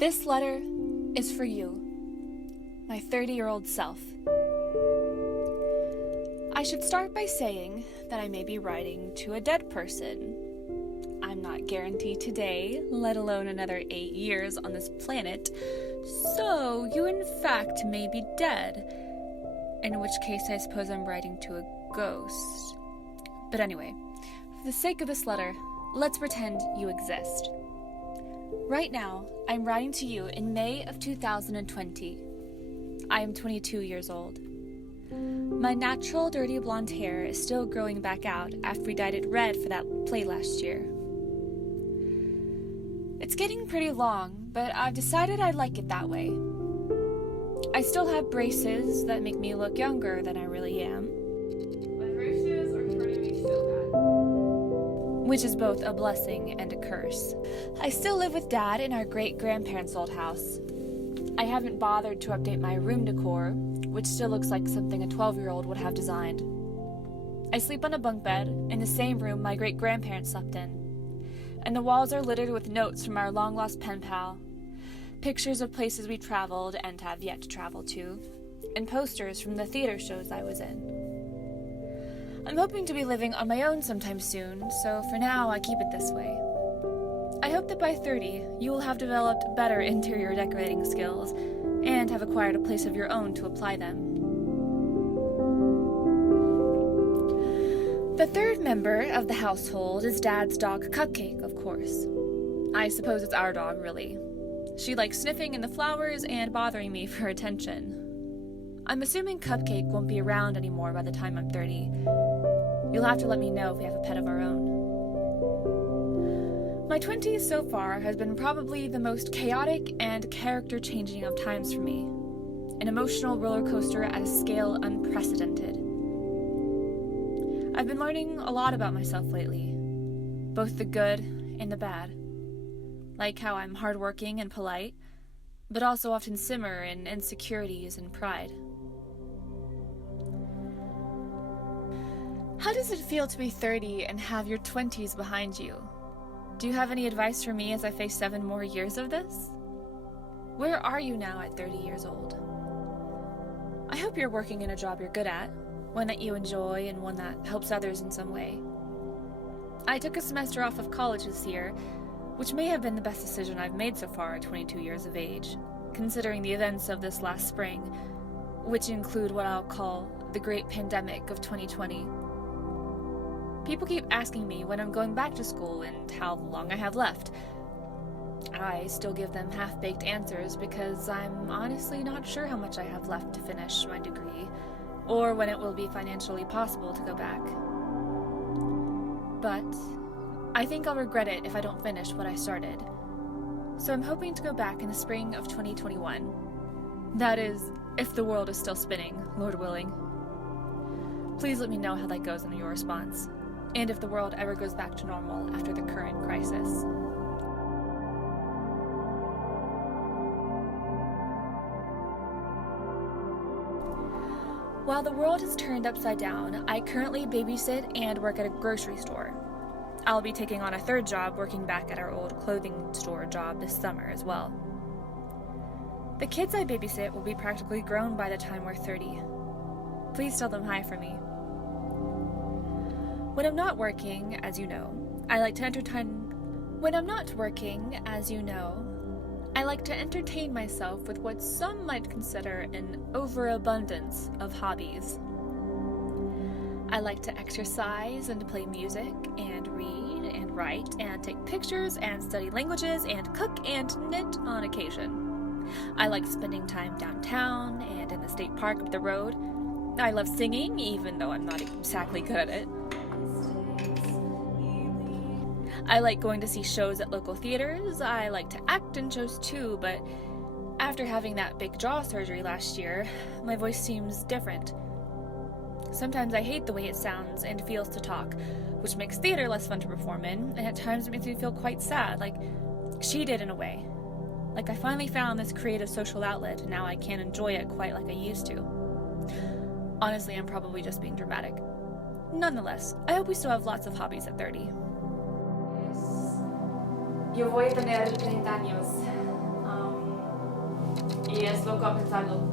This letter is for you, my 30-year-old self. I should start by saying that I may be writing to a dead person. I'm not guaranteed today, let alone another 8 years on this planet, so you in fact may be dead, in which case I suppose I'm writing to a ghost. But anyway, for the sake of this letter, let's pretend you exist. Right now, I'm writing to you in May of 2020. I am 22 years old. My natural dirty blonde hair is still growing back out after we dyed it red for that play last year. It's getting pretty long, but I've decided I like it that way. I still have braces that make me look younger than I really am. My braces are turning me so Which is both a blessing and a curse. I still live with Dad in our great-grandparents' old house. I haven't bothered to update my room decor, which still looks like something a 12-year-old would have designed. I sleep on a bunk bed in the same room my great-grandparents slept in, and the walls are littered with notes from our long-lost pen pal, pictures of places we traveled and have yet to travel to, and posters from the theater shows I was in. I'm hoping to be living on my own sometime soon, so for now I keep it this way. I hope that by 30, you will have developed better interior decorating skills and have acquired a place of your own to apply them. The third member of the household is Dad's dog Cupcake, of course. I suppose it's our dog, really. She likes sniffing in the flowers and bothering me for attention. I'm assuming Cupcake won't be around anymore by the time I'm 30. You'll have to let me know if we have a pet of our own. My 20s so far has been probably the most chaotic and character-changing of times for me. An emotional roller coaster at a scale unprecedented. I've been learning a lot about myself lately, both the good and the bad. Like how I'm hardworking and polite, but also often simmer in insecurities and pride. How does it feel to be 30 and have your 20s behind you? Do you have any advice for me as I face 7 more years of this? Where are you now at 30 years old? I hope you're working in a job you're good at, one that you enjoy and one that helps others in some way. I took a semester off of college this year, which may have been the best decision I've made so far at 22 years of age, considering the events of this last spring, which include what I'll call the great pandemic of 2020. People keep asking me when I'm going back to school and how long I have left. I still give them half-baked answers because I'm honestly not sure how much I have left to finish my degree, or when it will be financially possible to go back. But I think I'll regret it if I don't finish what I started. So I'm hoping to go back in the spring of 2021. That is, if the world is still spinning, Lord willing. Please let me know how that goes in your response, and if the world ever goes back to normal after the current crisis. While the world is turned upside down, I currently babysit and work at a grocery store. I'll be taking on a third job working back at our old clothing store job this summer as well. The kids I babysit will be practically grown by the time we're 30. Please tell them hi for me. When I'm not working, as you know, I like to entertain myself with what some might consider an overabundance of hobbies. I like to exercise and play music and read and write and take pictures and study languages and cook and knit on occasion. I like spending time downtown and in the state park up the road. I love singing, even though I'm not exactly good at it. I like going to see shows at local theaters. I like to act in shows too, but after having that big jaw surgery last year, my voice seems different. Sometimes I hate the way it sounds and feels to talk, which makes theater less fun to perform in, and at times it makes me feel quite sad, like she did in a way. Like I finally found this creative social outlet, and now I can't enjoy it quite like I used to. Honestly, I'm probably just being dramatic. Nonetheless, I hope we still have lots of hobbies at 30. Yo voy a tener 30 años. Y es loco a pensarlo.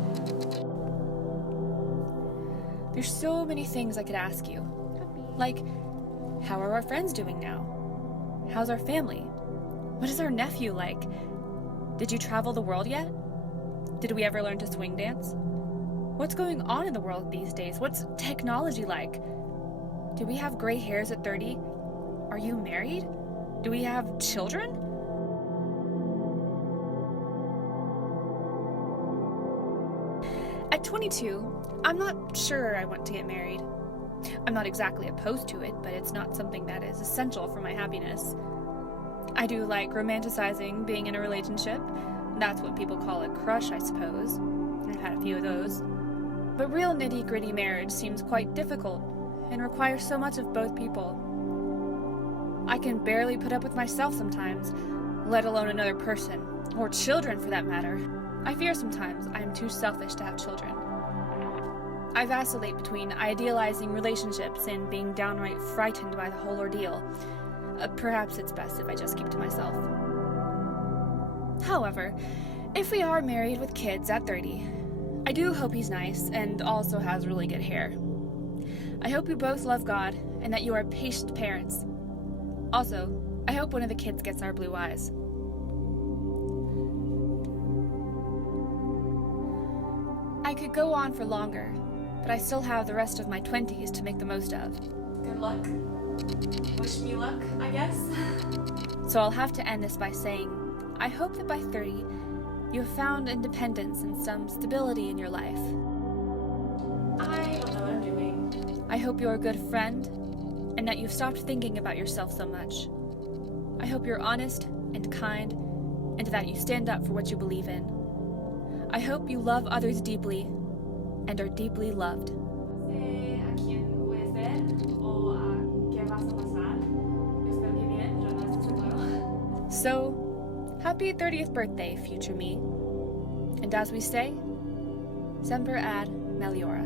There's so many things I could ask you. Like, how are our friends doing now? How's our family? What is our nephew like? Did you travel the world yet? Did we ever learn to swing dance? What's going on in the world these days? What's technology like? Do we have gray hairs at 30? Are you married? Do we have children? At 22, I'm not sure I want to get married. I'm not exactly opposed to it, but it's not something that is essential for my happiness. I do like romanticizing being in a relationship. That's what people call a crush, I suppose. I've had a few of those. But real nitty-gritty marriage seems quite difficult and requires so much of both people. I can barely put up with myself sometimes, let alone another person, or children for that matter. I fear sometimes I am too selfish to have children. I vacillate between idealizing relationships and being downright frightened by the whole ordeal. Perhaps it's best if I just keep to myself. However, if we are married with kids at 30, I do hope he's nice and also has really good hair. I hope you both love God and that you are patient parents. Also, I hope one of the kids gets our blue eyes. I could go on for longer, but I still have the rest of my 20s to make the most of. Good luck. Wish me luck, I guess. So I'll have to end this by saying, I hope that by 30, you have found independence and some stability in your life. I don't know what I'm doing. I hope you're a good friend, and that you've stopped thinking about yourself so much. I hope you're honest and kind, and that you stand up for what you believe in. I hope you love others deeply, and are deeply loved. No sé a quién voy a ser o a qué vas a pasar. Yo espero que bien, pero no estoy seguro. So, happy 30th birthday, future me. And as we say, Semper ad meliora.